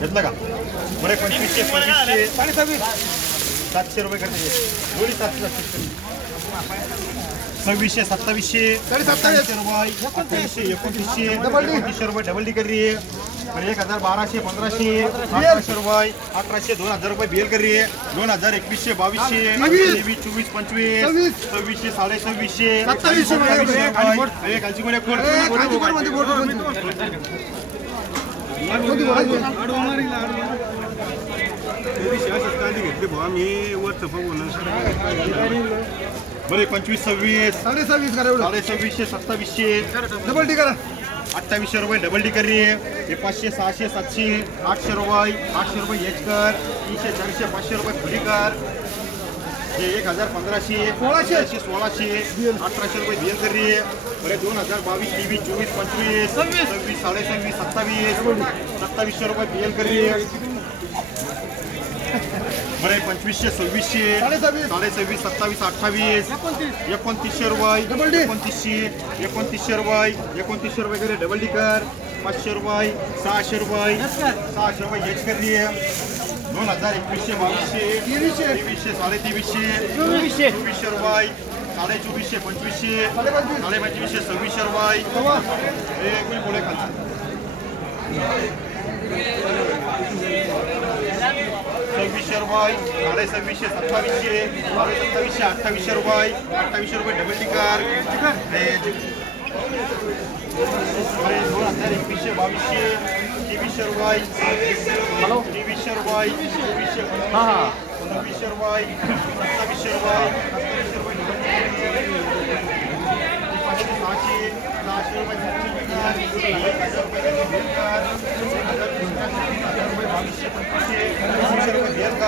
घेतलं का? बरं पंचवीसशे पंचवीसशे सातशे रुपये जोडी सातशे सातशे सव्वीसशे सत्तावीसशे सत्तावीसशे रुपये अठ्ठावीसशे एकोणतीसशे एकोणतीसशे रुपये डबल डी करी. और एक हजार बाराशे पंधराशे अठराशे रुपये अठराशे दोन हजार रुपये बेल करी. दोन हजार एकवीसशे बावीसशे तेवीस चोवीस पंचवीस सव्वीसशे साडे सव्वीसशे सत्तावीसशे रुपये. रुपये खालची कोणी कोण बरे पंचवीस सव्वीस. साडे सव्वीस करा एवढं. साडे सव्वीसशे सत्तावीसशे. डबल टी करा. अठ्ठावीसशे रुपये डबल डी करी. हे पाचशे सहाशे सातशे आठशे रुपये आठशे रुपये एच कर. तीनशे चारशे पाचशे रुपये खुली कर. हे एक हजार पंधराशे सोळाशे. सोळाशे अठराशे रुपये बिल करी. बरे दोन हजार बावीस तेवीस चोवीस पंचवीस सव्वीस. साडे सव्वीस सत्तावीस सत्तावीसशे रुपये बिल करी. बरे पंचवीसशे सव्वीसशे साडे सव्वीस. सत्तावीस अठ्ठावीस एकोणतीसशे रुपये डबल डी. एकोणतीसशे एकोणतीसशे रुपये एकोणतीसशे रुपये करे डबल डिकर पाचशे रुपये सहाशे रुपये सहाशे रुपये एच करली दोन हजार एकवीसशे बावीसशे तेवीसशे. तेवीसशे साडे तेवीसशे चोवीसशे. चोवीसशे रुपये साडे चोवीसशे पंचवीसशे साडे पंचवीस. साडे पंचवीसशे सव्वीसशे रुपये. हे कोणी बोले सव्वीसशे रुपये साडे सव्वीसशे सत्तावीसशे साडे सत्तावीसशे अठ्ठावीसशे रुपये अठ्ठावीसशे रुपये डबल टिकार. दोन हजार एकवीसशे बावीसशे तेवीसशे रुपये तेवीसशे रुपये चोवीसशे सव्वीसशे रुपये सत्तावीसशे रुपये सहाशे रुपये